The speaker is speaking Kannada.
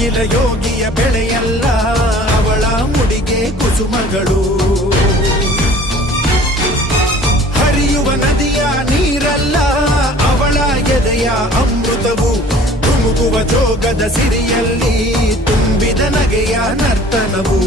ನೇಗಿಲ ಯೋಗಿಯ ಬೆಳೆಯಲ್ಲ, ಅವಳ ಮುಡಿಗೆ ಕುಸುಮಗಳು. ಹರಿಯುವ ನದಿಯ ನೀರಲ್ಲ, ಅವಳ ಎದೆಯ ಅಮೃತವು. ತುಮುಕುವ ಜೋಗದ ಸಿರಿಯಲ್ಲಿ ತುಂಬಿದ ನಗೆಯ ನರ್ತನವು.